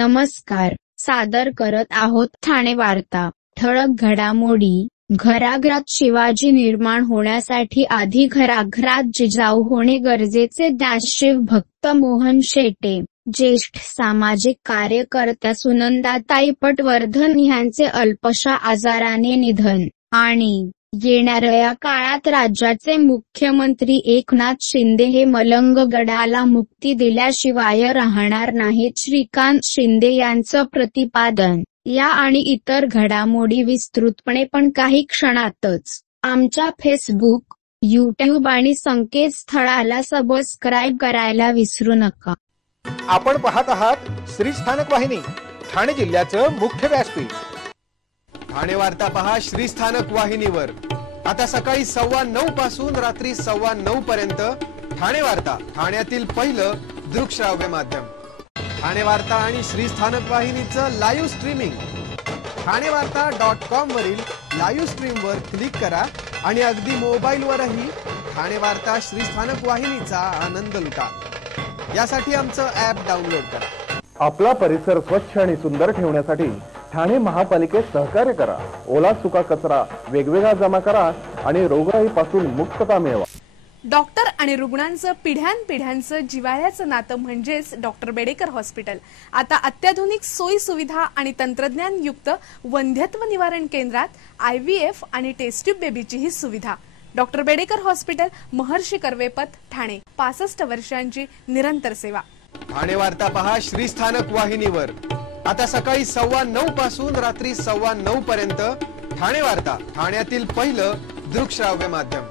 नमस्कार. सादर करत आहोत ठाणे वार्ता. ठळक घडामोडी. घराघरात शिवाजी निर्माण होण्यासाठी आधी घराघरात जिजाऊ होणे गरजेचे. शिवभक्त मोहन शेटे. ज्येष्ठ सामाजिक कार्यकर्त्या सुनंदाताई पटवर्धन यांचे अल्पशा आजाराने निधन. आणि येणाऱ्या काळात राज्याचे मुख्यमंत्री एकनाथ शिंदे हे मलंगगडाला मुक्ती दिल्याशिवाय राहणार नाहीत. श्रीकांत शिंदे यांचं प्रतिपादन. या आणि इतर घडामोडी विस्तृतपणे पण काही क्षणातच. आमच्या फेसबुक, यूट्यूब आणि संकेतस्थळाला सबस्क्राईब करायला विसरू नका. आपण पाहत आहात श्री स्थानक वाहिनी, ठाणे जिल्ह्याचं मुख्य व्यासपीठ. ठाणे वार्ता पहा श्री स्थानक वाहिनीवर. आता सकाळी 9:15 पासून रात्री 9:15 पर्यंत ठाणे वार्ता, ठाण्यातील पहिलं दृकश्राव्य माध्यम. ठाणे वार्ता आणि श्री स्थानक वाहिनीचं लाईव्ह स्ट्रीमिंग. ठाणेवार्ता.com वरील लाईव्ह स्ट्रीमवर क्लिक करा आणि अगदी मोबाईलवरही ठाणे वार्ता श्री स्थानक वाहिनीचा आनंद लुटा. यासाठी आमचं ॲप डाउनलोड करा. आपला परिसर स्वच्छ आणि सुंदर ठेवण्यासाठी ठाणे महापालिकेत सहकार्य करा. ओला सुका कचरा वेगवेगळा जमा करा आणि रोगराईपासून मुक्तता मिळवा. डॉक्टर आणि रुग्णांचं पिढ्यानपिढ्यांचं जिव्हाळ्याचं नातं म्हणजेच डॉक्टर बेडेकर हॉस्पिटल. आता अत्याधुनिक सोयी सुविधा आणि तंत्रज्ञान युक्त वंध्यत्व निवारण केंद्रात IVF आणि टेस्ट ट्यूब बेबीचीही सुविधा. डॉक्टर बेडेकर हॉस्पिटल, महर्षी कर्वेपथ, ठाणे. 65 वर्षांची निरंतर सेवा. ठाणे वार्ता पहा श्री स्थानक वाहिनीवर. आता सकाळी 9:15 पासून रात्री 9:15 पर्यंत ठाणे वार्ता, ठाण्यातील पहिलं दृकश्राव्य माध्यम.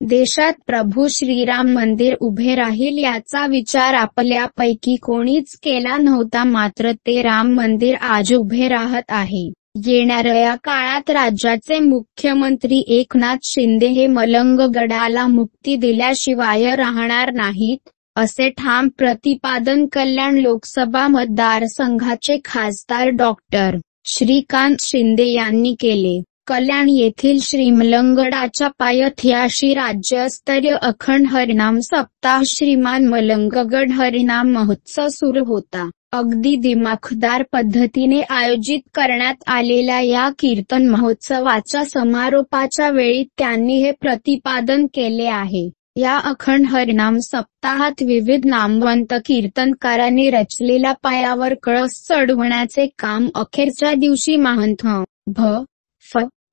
देशात प्रभू श्रीराम मंदिर उभे राहील याचा विचार आपल्यापैकी कोणीच केला नव्हता, मात्र ते राम मंदिर आज उभे राहत आहे. येणाऱ्या काळात राज्याचे मुख्यमंत्री एकनाथ शिंदे हे मलंगगडाला मुक्ती दिल्याशिवाय राहणार नाहीत, असे ठाम प्रतिपादन कल्याण लोकसभा मतदारसंघाचे खासदार डॉक्टर श्रीकांत शिंदे यांनी केले. कल्याण येथील श्रीमलंगडाच्या पायथ्याशी राज्यस्तरीय अखंड हरिनाम सप्ताह श्रीमान मलंगगड हरिनाम महोत्सव सुरू होता. अगदी दिमाखदार पद्धतीने आयोजित करण्यात आलेल्या या कीर्तन महोत्सवाच्या समारोपाच्या वेळी त्यांनी हे प्रतिपादन केले आहे. या अखंड हरिनाम सप्ताहात विविध नामवंत कीर्तनकारांनी रचलेला पायावर कळस चढवण्याचे काम अखेरच्या दिवशी महंत भ.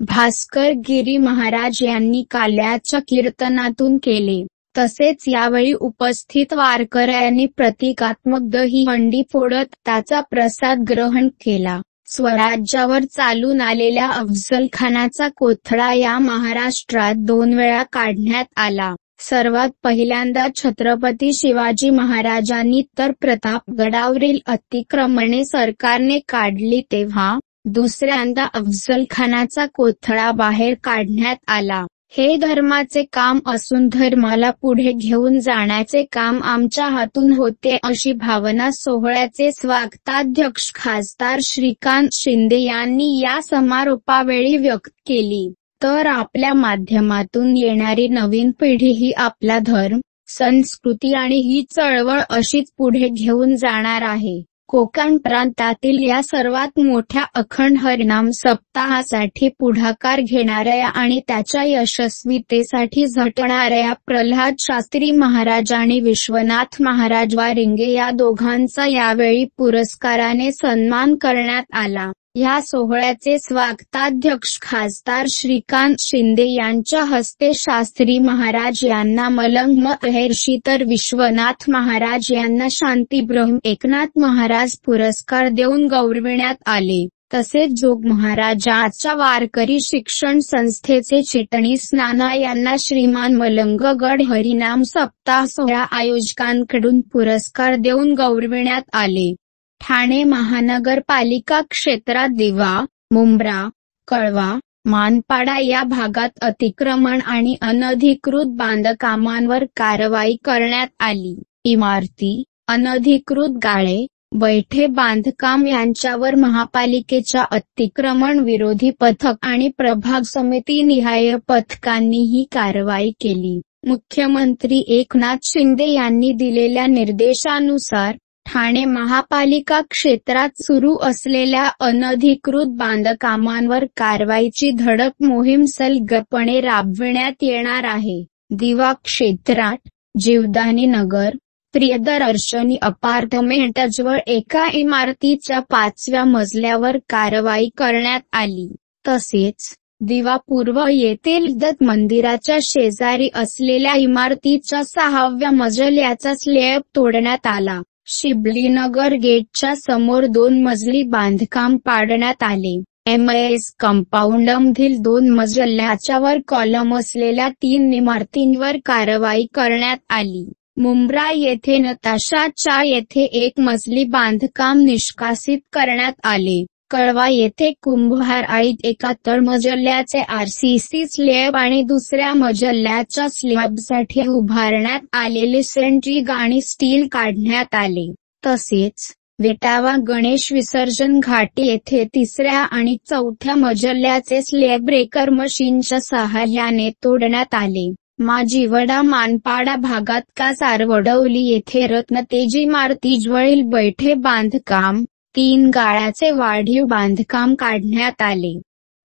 भास्कर गिरी महाराज यांनी काल्याच्या कीर्तनातून केले. तसेच यावेळी उपस्थित वारकऱ्यांनी प्रतिकात्मक दही हंडी फोडत त्याचा प्रसाद ग्रहण केला. स्वराज्यावर चालून आलेल्या अफजल खानाचा कोथळा या महाराष्ट्रात 2 वेळा काढण्यात आला. सर्वात पहिल्यांदा छत्रपती शिवाजी महाराजांनी तर प्रतापगडावरील अतिक्रमणे सरकारने काढली तेव्हा दुसऱ्यांदा अफजल खानाचा कोथळा बाहेर काढण्यात आला. हे धर्माचे काम असून धर्माला पुढे घेऊन जाण्याचे काम आमच्या हातून होते, अशी भावना सोहळ्याचे स्वागताध्यक्ष खासदार श्रीकांत शिंदे यांनी या समारोपावेळी व्यक्त केली. तर आपल्या माध्यमातून येणारी नवीन पिढी ही आपला धर्म, संस्कृती आणि ही चळवळ अशीच पुढे घेऊन जाणार आहे. कोकण प्रांतातील या सर्वात मोठ्या अखंड हरिनाम सप्ताहासाठी पुढाकार घेणाऱ्या आणि त्याच्या यशस्वीतेसाठी झटणाऱ्या प्रल्हाद शास्त्री महाराज आणि विश्वनाथ महाराज वारिंगे या दोघांचा यावेळी पुरस्काराने सन्मान करण्यात आला. या सोहळ्याचे स्वागताध्यक्ष खासदार श्रीकांत शिंदे यांच्या हस्ते शास्त्री महाराज यांना मलंग महर्षी तर विश्वनाथ महाराज यांना शांतीब्रह्म एकनाथ महाराज पुरस्कार देऊन गौरविण्यात आले. तसेच जोग महाराजांच्या वारकरी शिक्षण संस्थेचे चिटणीस नाना यांना श्रीमान मलंगगड हरिनाम सप्ताह सोहळा आयोजकांकडून पुरस्कार देऊन गौरविण्यात आले. ठाणे महानगरपालिका क्षेत्रात दिवा, मुंब्रा, कळवा, मानपाडा या भागात अतिक्रमण आणि अनधिकृत बांधकामांवर कारवाई करण्यात आली. इमारती, अनधिकृत गाळे, बैठे बांधकाम यांच्यावर महापालिकेच्या अतिक्रमण विरोधी पथक आणि प्रभाग समिती निहाय पथकांनी ही कारवाई केली. मुख्यमंत्री एकनाथ शिंदे यांनी दिलेल्या निर्देशानुसार ठाणे महापालिका क्षेत्रात सुरू असलेल्या अनधिकृत बांधकामांवर कारवाईची धडक मोहीम सलगपणे राबविण्यात येणार आहे. दिवा क्षेत्रात जीवदानी नगर, प्रियदर्शनी अपार्टमेंटजवळ एका इमारतीच्या 5व्या मजल्यावर कारवाई करण्यात आली. तसेच दिवा पूर्व येथील दत्त मंदिराच्या शेजारी असलेल्या इमारतीच्या 6व्या मजल्याचा स्लॅब तोडण्यात आला. शिबलीनगर गेटच्या समोर 2 मजली बांधकाम पाडण्यात आले. MS कंपाऊंडमधील 2 मजल्याच्या वर कॉलम असलेल्या 3 इमारतींवर कारवाई करण्यात आली. मुंब्रा येथे नताशाच्या येथे 1 मजली बांधकाम निष्कासित करण्यात आले. कळवा येथे कुंभार आळीत एका तळमजल्याचे RCC स्लॅब आणि दुसऱ्या मजल्याच्या स्लॅबसाठी उभारण्यात आलेले सेंट्रिग आणि स्टील काढण्यात आले. तसेच वेटावा गणेश विसर्जन घाटी येथे 3ऱ्या आणि 4थ्या मजल्याचे स्लॅब ब्रेकर मशीनच्या सहाय्याने तोडण्यात आले. माजीवडा मानपाडा भागात कासारवडवली येथे रत्नतेज इमारतीजवळील बैठे बांधकाम, 3 गाळ्याचे वाढीव बांधकाम काढण्यात आले.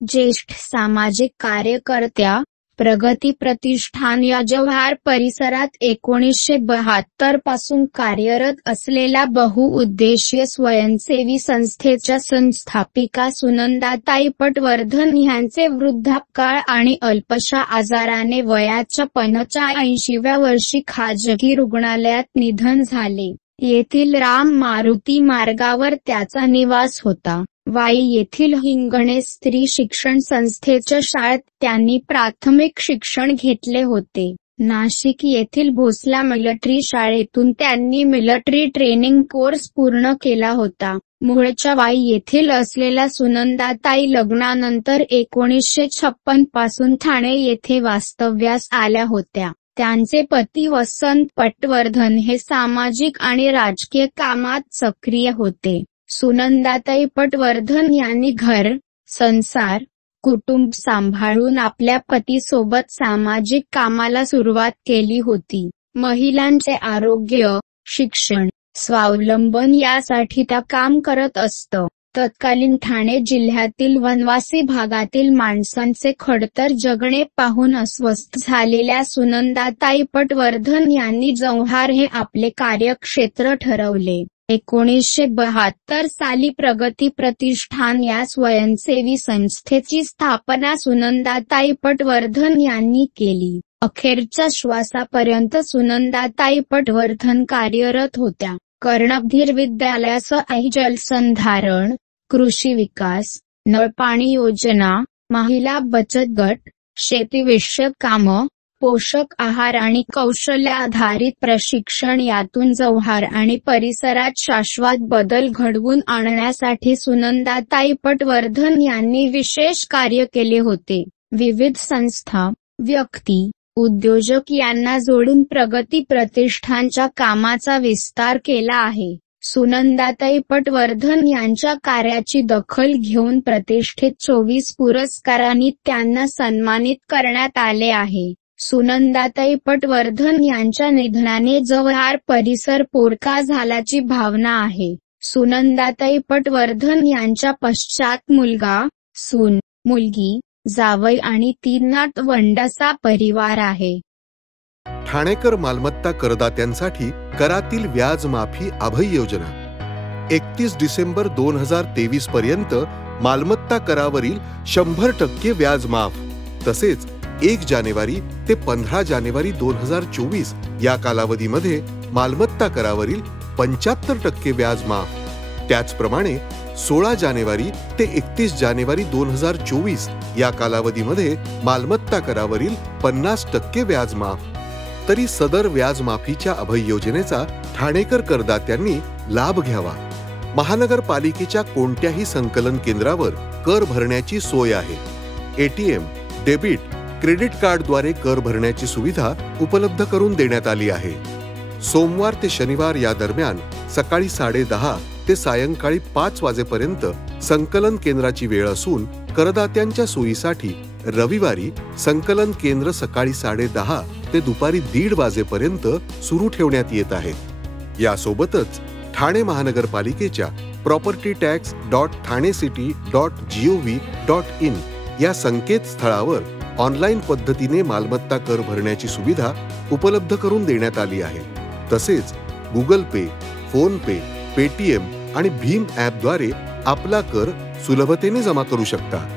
ज्येष्ठ सामाजिक कार्यकर्त्या, प्रगती प्रतिष्ठान या जव्हार परिसरात 1972 पासून कार्यरत असलेल्या बहुउद्देशीय स्वयंसेवी संस्थेच्या संस्थापिका सुनंदाताई पटवर्धन यांचे वृद्धापकाळ आणि अल्पशा आजाराने वयाच्या 85व्या वर्षी खाजगी रुग्णालयात निधन झाले. येथील राम मारुती मार्गावर त्याचा निवास होता. वाई येथील हिंगणे स्त्री शिक्षण संस्थेच्या शाळेत त्यांनी प्राथमिक शिक्षण घेतले होते. नाशिक येथील भोसला मिलिटरी शाळेतून त्यांनी मिलिटरी ट्रेनिंग कोर्स पूर्ण केला होता. मूळच्या वाई येथील असलेल्या सुनंदाताई लग्नानंतर 1956 पासून ठाणे येथे वास्तव्यास आल्या होत्या. त्यांचे पती वसंत पटवर्धन हे सामाजिक आणि राजकीय कामात सक्रिय होते. सुनंदाताई पटवर्धन यांनी घर, संसार, कुटुंब सांभाळून आपल्या पतीसोबत सामाजिक कामाला सुरुवात केली होती. महिलांचे आरोग्य, शिक्षण, स्वावलंबन यासाठी त्या काम करत असत. तत्कालीन ठाणे जिल्ह्यातील वनवासी भागातील माणसांचे खडतर जगणे पाहून अस्वस्थ झालेल्या सुनंदाताई पटवर्धन यांनी जव्हार हे आपले कार्यक्षेत्र ठरवले. 1972 साली प्रगती प्रतिष्ठान या स्वयंसेवी संस्थेची स्थापना सुनंदाताई पटवर्धन यांनी केली. अखेरच्या श्वासापर्यंत सुनंदाताई पटवर्धन कार्यरत होत्या. कर्णबधीर विद्यालयासह जलसंधारण, कृषी विकास, नळपाणी योजना, महिला बचत गट, शेतीविषयक कामं, पोषक आहार आणि कौशल्य आधारित प्रशिक्षण यातून जव्हार आणि परिसरात शाश्वत बदल घडवून आणण्यासाठी सुनंदाताई पटवर्धन यांनी विशेष कार्य केले होते. विविध संस्था, व्यक्ती, उद्योजक यांना जोडून प्रगती प्रतिष्ठानच्या कामाचा विस्तार केला आहे. सुनंदाताई पटवर्धन यांच्या कार्याची दखल घेऊन प्रतिष्ठित 24 पुरस्कारांनी त्यांना सन्मानित करण्यात आले आहे. सुनंदाताई पटवर्धन यांच्या निधनाने जव्हार परिसर पोरका झाल्याची भावना आहे. सुनंदाताई पटवर्धन यांच्या पश्चात मुलगा, सून, मुलगी, जावई आणि 3 नातवंडाचा परिवार आहे. ठाणेकर मालमत्ता करदात्यांसाठी करातील व्याज माफी अभय योजना 31 डिसेंबर 2023 पर्यंत मालमत्ता करावरील 100% व्याज माफ. तसेच 1 जानेवारी ते 15 जानेवारी 2024 या कालावधीमध्ये मालमत्ता करावरील 75% व्याज माफ. त्याचप्रमाणे 16 जानेवारी ते 31 जानेवारी 2024 या कालावधीमध्ये मालमत्ता करावरील 50% व्याज माफ. तरी सदर व्याज माफीच्या अभय योजनेचा ठाणेकर करदात्यांनी लाभ घ्यावा. महानगरपालिकेच्या कोणत्याही संकलन केंद्रावर कर भरण्याची सोय आहे. ATM, डेबिट, क्रेडिट कार्डद्वारे कर भरण्याची सुविधा उपलब्ध करून देण्यात आली आहे. सोमवार ते शनिवार या दरम्यान सकाळी 10:30 ते सायंकाळी 5 वाजेपर्यंत संकलन केंद्राची वेळ असून करदात्यांच्या सोयीसाठी रविवारी संकलन केंद्र सकाळी 10:30 ते दुपारी 1:30 वाजेपर्यंत सुरू ठेवण्यात येत आहे. यासोबतच ठाणे महानगरपालिकेच्या propertytax.thanecity.gov.in या संकेतस्थळावर ऑनलाईन पद्धतीने मालमत्ता कर भरण्याची सुविधा उपलब्ध करून देण्यात आली आहे. तसेच गुगल पे, फोन पे, पेटीएम आणि भीम ॲपद्वारे आपला कर सुलभतेने जमा करू शकता.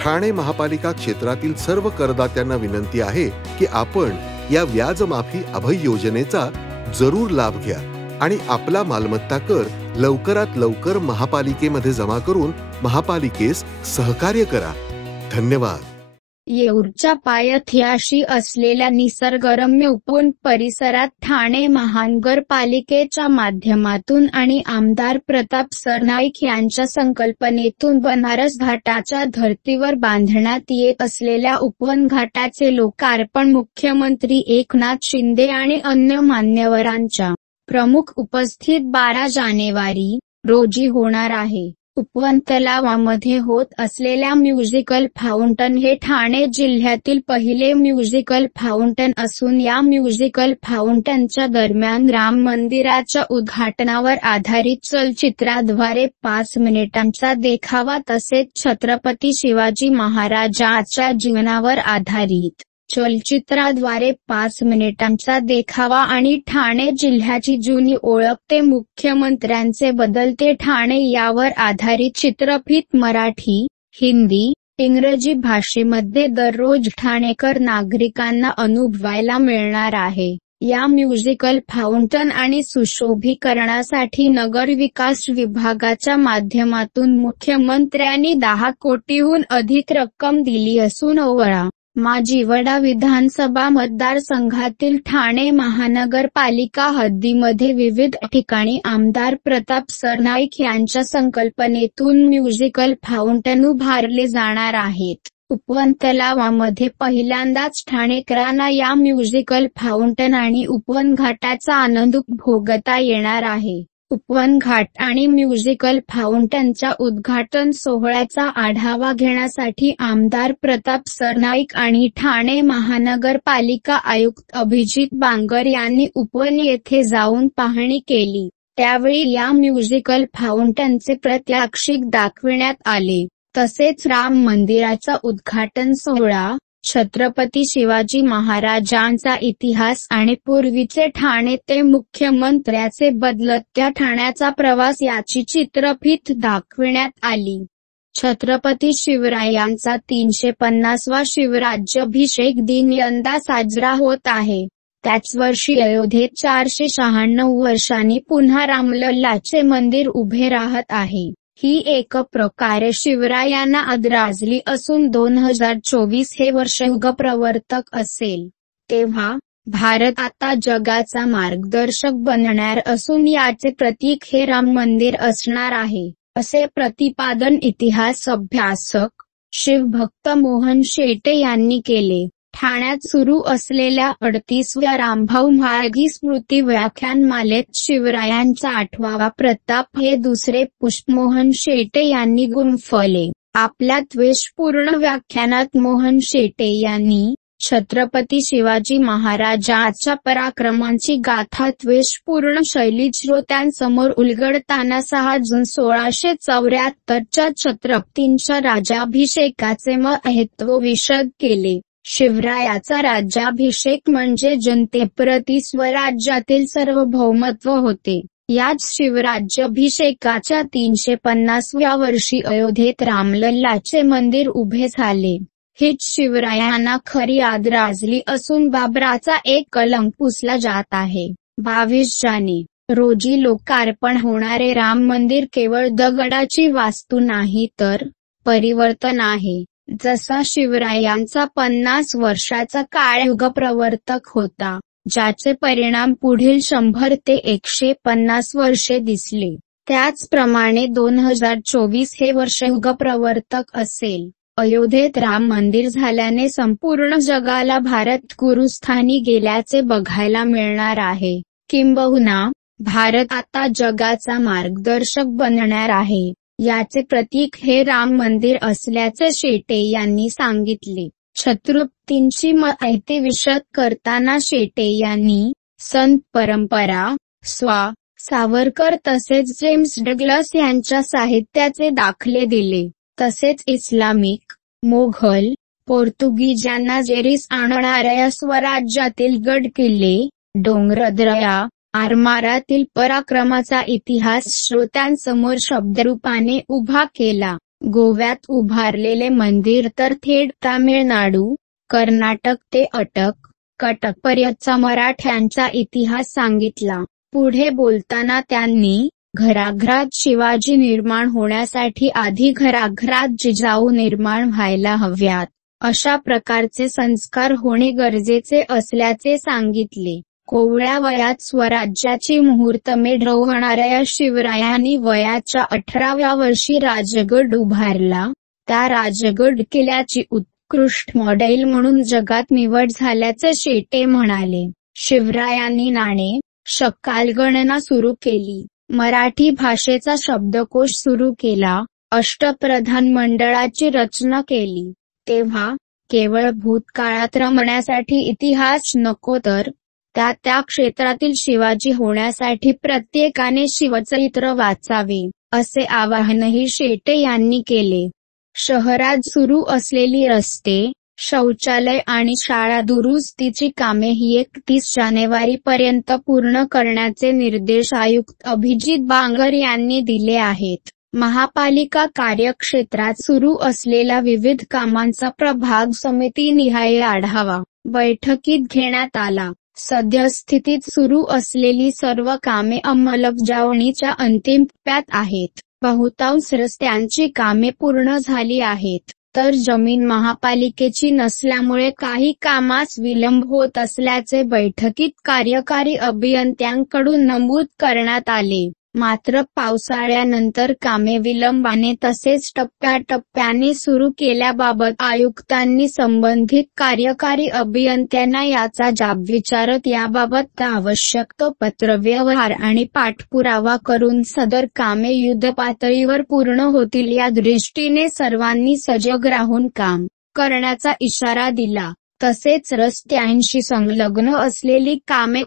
ठाणे महापालिका क्षेत्रातील सर्व करदात्यांना विनंती आहे की आपण या व्याजमाफी अभय योजनेचा जरूर लाभ घ्या आणि आपला मालमत्ता कर लवकरात लवकर महापालिकेमध्ये जमा करून महापालिकेस सहकार्य करा. धन्यवाद. येऊरच्या पायथ्याशी असलेल्या निसर्गरम्य उपवन परिसरात ठाणे महानगरपालिकेच्या माध्यमातून आणि आमदार प्रताप सरनाईक यांच्या संकल्पनेतून बनारस घाटाच्या धर्तीवर बांधण्यात येत असलेल्या उपवन घाटाचे लोकार्पण मुख्यमंत्री एकनाथ शिंदे आणि अन्य मान्यवरांच्या प्रमुख उपस्थित 12 जानेवारी रोजी होणार आहे. उपवन तलावामध्ये होत असलेल्या म्युझिकल फाउंटन हे ठाणे जिल्ह्यातील पहिले म्युझिकल फाउंटन असून या म्युझिकल फाउंटनच्या दरम्यान राम मंदिराच्या उद्घाटनावर आधारित चलचित्राद्वारे 5 मिनिटांचा देखावा तसेच छत्रपती शिवाजी महाराजांच्या जीवनावर आधारित चलचित्राद्वारे 5 मिनिटांचा देखावा आणि ठाणे जिल्ह्याची जुनी ओळख ते मुख्यमंत्र्यांचे बदलते ठाणे यावर आधारित चित्रफित मराठी, हिंदी, इंग्रजी भाषेमध्ये दररोज ठाणेकर नागरिकांना अनुभवायला मिळणार आहे. या म्युझिकल फाउंटन आणि सुशोभीकरणासाठी नगर विकास विभागाच्या माध्यमातून मुख्यमंत्र्यांनी 10 कोटीहून अधिक रक्कम दिली असून ओवळा माजिवडा विधानसभा मतदारसंघातील ठाणे महानगरपालिका हद्दीमध्ये विविध ठिकाणी आमदार प्रताप सरनाईक यांच्या संकल्पनेतून म्युझिकल फाउंटन उभारले जाणार आहेत. उपवन तलावामध्ये पहिल्यांदाच ठाणेकरांना या म्युझिकल फाउंटन आणि उपवन घाटाचा आनंद भोगता येणार आहे. उपवन घाट आणि म्युझिकल फाउंटनच्या उद्घाटन सोहळ्याचा आढावा घेण्यासाठी आमदार प्रताप सरनाईक आणि ठाणे महानगरपालिका आयुक्त अभिजित बांगर यांनी उपवन येथे जाऊन पाहणी केली. त्यावेळी या म्युझिकल फाउंटनचे प्रात्यक्षिक दाखविण्यात आले. तसेच राम मंदिराचा उद्घाटन सोहळा, छत्रपती शिवाजी महाराजांचा इतिहास आणि पूर्वीचे ठाणे ते मुख्यमंत्र्याचे बदलत्या ठाण्याचा प्रवास याची चित्रफित दाखविण्यात आली. छत्रपती शिवरायांचा 350वा शिवराज्याभिषेक दिन यंदा साजरा होत आहे. त्याच वर्षी अयोध्येत 496 वर्षांनी पुन्हा रामलल्लाचे मंदिर उभे राहत आहे. ही एक प्रकारे शिवरायांना आदरांजली असून 2024 हे वर्ष युगप्रवर्तक असेल. तेव्हा भारत आता जगाचा मार्गदर्शक बनणार असून याचे प्रतीक हे राम मंदिर असणार आहे, असे प्रतिपादन इतिहास अभ्यासक शिवभक्त मोहन शेटे यांनी केले. ठाण्यात सुरू असलेल्या 38व्या रामभाऊ म्हाळगी स्मृती व्याख्यानमालेत शिवरायांचा 8वा प्रताप हे दुसरे पुष्प मोहन शेटे यांनी गुंफले. आपल्या द्वेषपूर्ण व्याख्यानात मोहन शेटे यांनी छत्रपती शिवाजी महाराजांच्या पराक्रमांची गाथा द्वेषपूर्ण शैलीत श्रोत्यांसमोर उलगडताना 6 जून 1674च्या छत्रपतींच्या राज्याभिषेकाचे महत्त्व विशद केले. शिवरायाचा राज्याभिषेक म्हणजे जनतेप्रती स्वराज्यातील सार्वभौमत्व होते. याच शिवराज्याभिषेकाच्या 350व्या वर्षी अयोध्येत रामलल्लाचे मंदिर उभे झाले. हीच शिवरायांना खरी आदरांजली असून बाबराचा एक कलंक पुसला जात आहे. 22 जानेवारी रोजी लोकार्पण होणारे राम मंदिर केवळ दगडाची वास्तू नाही तर परिवर्तन आहे. जसा शिवरायांचा 50 वर्षाचा काळ युगप्रवर्तक होता, ज्याचे परिणाम पुढील 100 ते 150 वर्षे दिसले, त्याचप्रमाणे 2024 हे वर्ष युगप्रवर्तक असेल. अयोध्येत राम मंदिर झाल्याने संपूर्ण जगाला भारत गुरुस्थानी गेल्याचे बघायला मिळणार आहे. किंबहुना भारत आता जगाचा मार्गदर्शक बनणार आहे, याचे प्रतीक हे राम मंदिर असल्याचे शेटे यांनी सांगितले. छत्रपतींची माहिती विशद करताना शेटे यांनी संत परंपरा, सावरकर तसेच जेम्स डग्लस यांच्या साहित्याचे दाखले दिले. तसेच इस्लामिक, मोघल, पोर्तुगीजांना जेरीस आणणाऱ्या स्वराज्यातील गड किल्ले, डोंगरदऱ्या, आरमारातील पराक्रमाचा इतिहास श्रोत्यांसमोर शब्दरूपाने उभा केला. गोव्यात उभारलेले मंदिर तर थेट तामिळनाडू, कर्नाटक ते कटकपर्यंतचा मराठ्यांचा इतिहास सांगितला. पुढे बोलताना त्यांनी, घराघरात शिवाजी निर्माण होण्यासाठी आधी घराघरात जिजाऊ निर्माण व्हायला हव्यात, अशा प्रकारचे संस्कार होणे गरजेचे असल्याचे सांगितले. कोवळ्या वयात स्वराज्याची मुहूर्तमेढ रोवणाऱ्या शिवरायांनी वयाच्या 18व्या वर्षी राजगड उभारला. त्या राजगड किल्ल्याची उत्कृष्ट मॉडेल म्हणून जगात निवड झाल्याचे शेटे म्हणाले. शिवरायांनी नाणे, शकालगणना सुरू केली. मराठी भाषेचा शब्दकोश सुरू केला. अष्टप्रधान मंडळाची रचना केली. तेव्हा केवळ भूतकाळात रमण्यासाठी इतिहास नको, तर त्या क्षेत्रातील शिवाजी होण्यासाठी प्रत्येकाने शिवचरित्र वाचावे, असे आवाहनही शेटे यांनी केले. शहरात सुरू असलेली रस्ते, शौचालय आणि शाळा दुरुस्तीची कामे ही 31 जानेवारीपर्यंत पूर्ण करण्याचे निर्देश आयुक्त अभिजित बांगर यांनी दिले आहेत. महापालिका कार्यक्षेत्रात सुरू असलेल्या विविध कामांचा प्रभाग समितीनिहाय आढावा बैठकीत घेण्यात आला. सद्यस्थितीत सुरू असलेली सर्व कामे अंमलबजावणीच्या अंतिम टप्प्यात आहेत. बहुतांश रस्त्यांची कामे पूर्ण झाली आहेत, तर जमीन महापालिकेची नसल्यामुळे काही कामास विलंब होत असल्याचे बैठकीत कार्यकारी अभियंत्यांकडून नमूद करण्यात आले. मात्र पावसाळ्यानंतर कामे विलंबाने तसेच टप्प्याटप्प्याने सुरू केल्याबाबत आयुक्तांनी संबंधित कार्यकारी अभियंत्यांना याचा जाब विचारत याबाबत आवश्यक तो पत्रव्यवहार आणि पाठपुरावा करून सदर कामे युद्धपातळीवर पूर्ण होतील या दृष्टीने सर्वांनी सजग राहून काम करण्याचा इशारा दिला. तसेच रस्त्यांशी संलग्न असलेली कामे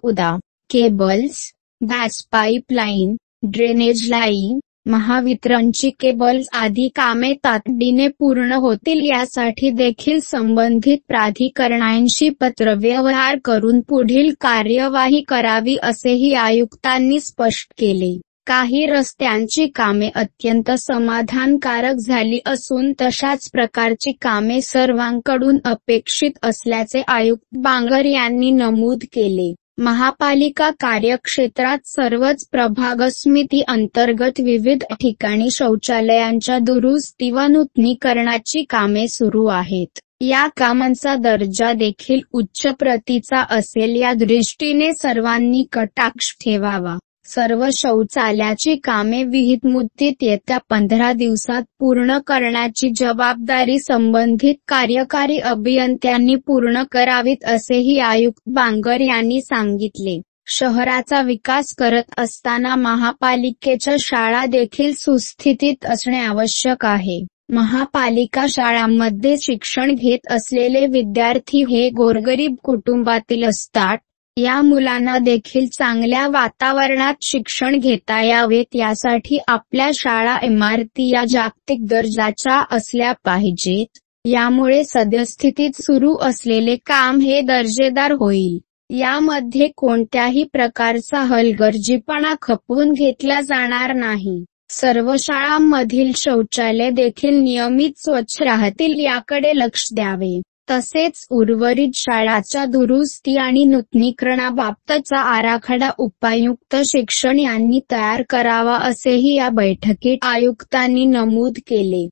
cables, gas pipeline, drainage line, महावितरणची केबल्स आदी कामे तातडीने पूर्ण होतील यासाठी देखील संबंधित प्राधिकरणांशी पत्रव्यवहार करून पुढील कार्यवाही करावी असेही आयुक्तांनी स्पष्ट केले. काही रस्त्यांची कामे अत्यंत समाधानकारक झाली असून तशाच प्रकारची कामे सर्वांकडून अपेक्षित असल्याचे आयुक्त बांगर यांनी नमूद केले. महापालिका कार्यक्षेत्रात सर्वच प्रभाग समिती अंतर्गत विविध ठिकाणी शौचालयांच्या दुरुस्ती व नूतनीकरणाची कामे सुरू आहेत. या कामांचा दर्जा देखील उच्च प्रतीचा असेल या दृष्टीने सर्वांनी कटाक्ष ठेवावा. सर्व शौचालयाची कामे विहित मुदतीत येत्या 15 दिवसात पूर्ण करण्याची जबाबदारी संबंधित कार्यकारी अभियंत्यांनी पूर्ण करावीत असेही आयुक्त बांगर यांनी सांगितले. शहराचा विकास करत असताना महापालिकेच्या शाळा देखील सुस्थितीत असणे आवश्यक आहे. महापालिका शाळांमध्ये शिक्षण घेत असलेले विद्यार्थी हे गोरगरीब कुटुंबातील असतात. या मुलांना देखील चांगल्या वातावरणात शिक्षण घेता यावेत यासाठी आपल्या शाळा इमारती या जागतिक दर्जाच्या असल्या पाहिजेत. यामुळे सद्यस्थितीत सुरू असलेले काम हे दर्जेदार होईल. यामध्ये कोणत्याही प्रकारचा हलगर्जीपणा खपवून घेतला जाणार नाही. सर्व शाळांमधील शौचालय देखील नियमित स्वच्छ राहतील याकडे लक्ष द्यावे. तसेच उर्वरित शाळांच्या दुरुस्ती आणि नूतनीकरणाबाबतचा आराखडा उपायुक्त शिक्षण यांनी तयार करावा असेही या बैठकीत आयुक्तांनी नमूद केले.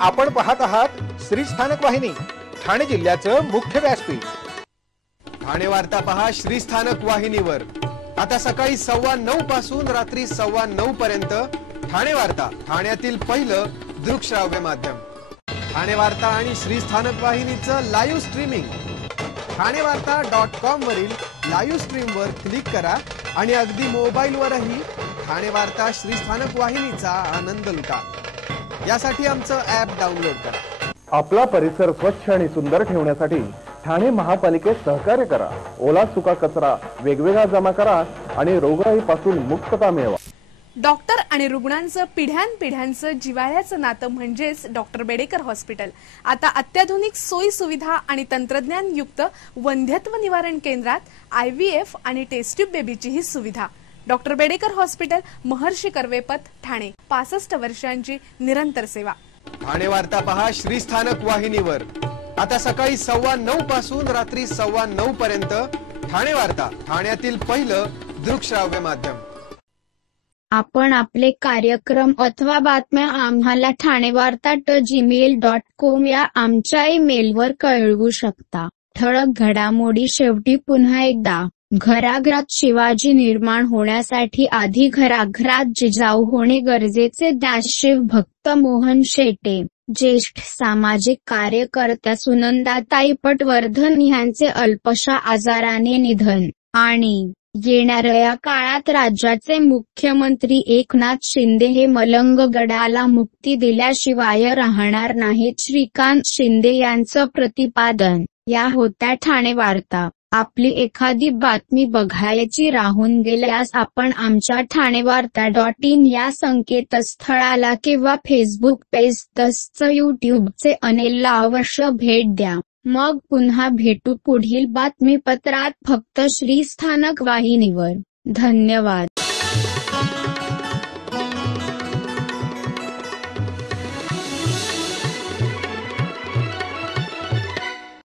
आपण पाहत आहात श्री स्थानक वाहिनी, ठाणे जिल्ह्याचं मुख्य व्यासपीठ. ठाणे वार्ता पहा श्री स्थानक वाहिनीवर. आता सकाळी 9:15 पासून रात्री 9:15 पर्यंत ठाणे वार्ता, ठाण्यातील पहिलं दृकश्राव्य माध्यम. ठाणे वार्ता आणि श्री स्थानक वाहिनीचं लाईव्ह स्ट्रीमिंग ठाणेवार्ता.com वरील लाईव्ह स्ट्रीमवर क्लिक करा आणि अगदी मोबाईलवरही ठाणे वार्ता श्री स्थानक वाहिनीचा आनंद लुटा. यासाठी आमचं ॲप डाउनलोड करा. आपला परिसर स्वच्छ आणि सुंदर ठेवण्यासाठी ठाणे महापालिकेत सहकार्य करा. ओला सुका कचरा वेगवेगळा जमा करा आणि रोगराईपासून मुक्तता मिळवा. डॉक्टर आणि रुग्णांचं पिढ्यानपिढ्यांचं जिव्हाळ्याचं नातं म्हणजेच डॉक्टर बेडेकर हॉस्पिटल. आता अत्याधुनिक सोयी सुविधा आणि तंत्रज्ञान युक्त वंध्यत्व निवारण केंद्रात IVF आणि टेस्ट ट्यूब बेबीची ही सुविधा. डॉक्टर बेडेकर हॉस्पिटल, महर्षी कर्वेपथ, ठाणे. 65 वर्षांची निरंतर सेवा. ठाणे वार्ता पहा श्रीस्थानक वाहिनीवर. आता सकाळी 9:15 पासून रात्री 9:15 पर्यंत. ठाणे वार्ता, ठाण्यातील पहिलं दृकश्राव्य माध्यम. आपण आपले कार्यक्रम अथवा बातम्या आम्हाला ठाणेवार्ता@gmail.com या आमच्या ईमेलवर कळवू शकता. ठळक घडामोडी शेवटी पुन्हा एकदा. घराघरात शिवाजी निर्माण होण्यासाठी आधी घराघरात जिजाऊ होणे गरजेचे. शिवभक्त मोहन शेटे. ज्येष्ठ सामाजिक कार्यकर्त्या सुनंदाताई पटवर्धन यांचे अल्पशा आजाराने निधन. आणि येणाऱ्या काळात राज्याचे मुख्यमंत्री एकनाथ शिंदे हे मलंग गडाला मुक्ती दिल्याशिवाय राहणार नाहीत. श्रीकांत शिंदे यांचं प्रतिपादन. या होत्या ठाणे वार्ता. आपली एखादी बातमी बघायची राहून गेल्यास आपण आमच्या ठाणेवार्ता.in या संकेतस्थळाला किंवा फेसबुक पेज तसंच यूट्यूबचे चॅनेलला अवश्य भेट द्या. मग पुन्हा भेटू पुढील बातमीपत्रात फक्त श्रीस्थानक वाहिनीवर. धन्यवाद.